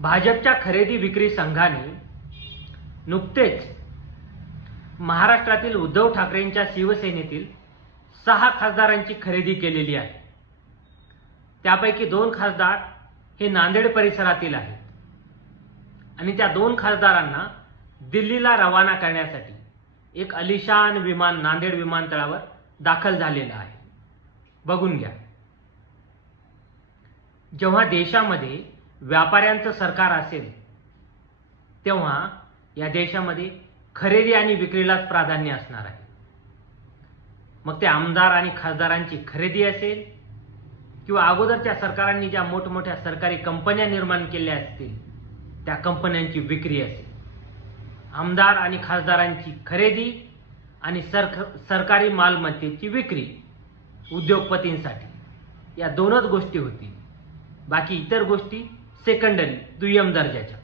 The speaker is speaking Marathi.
भाजपच्या खरेदी विक्री संघाने नुकतेच महाराष्ट्रातील उद्धव ठाकरेंच्या शिवसेनेतील 6 खासदारांची खरेदी केलेली आहे। त्यापैकी 2 खासदार हे नांदेड परिसरातील आहेत आणि त्या 2 खासदारांना दिल्लीला रवाना करण्यासाठी एक आलिशान विमान नांदेड विमानतळावर दाखल झालेलं आहे। बघून घ्या। जेव्हा देशामध्ये व्यापाऱ्यांचं सरकार असेल तेव्हा या देशामध्ये खरेदी आणि विक्रीलाच प्राधान्य असणार आहे। मग ते आमदार आणि खासदारांची खरेदी असेल किंवा अगोदरच्या सरकारांनी ज्या मोठमोठ्या सरकारी कंपन्या निर्माण केल्या असतील त्या कंपन्यांची विक्री असेल। आमदार आणि खासदारांची खरेदी आणि सरकारी मालमत्तेची विक्री उद्योगपतींसाठी या दोनच गोष्टी होतील। बाकी इतर गोष्टी सेकंडरी दुय्यम दर्जाच्या।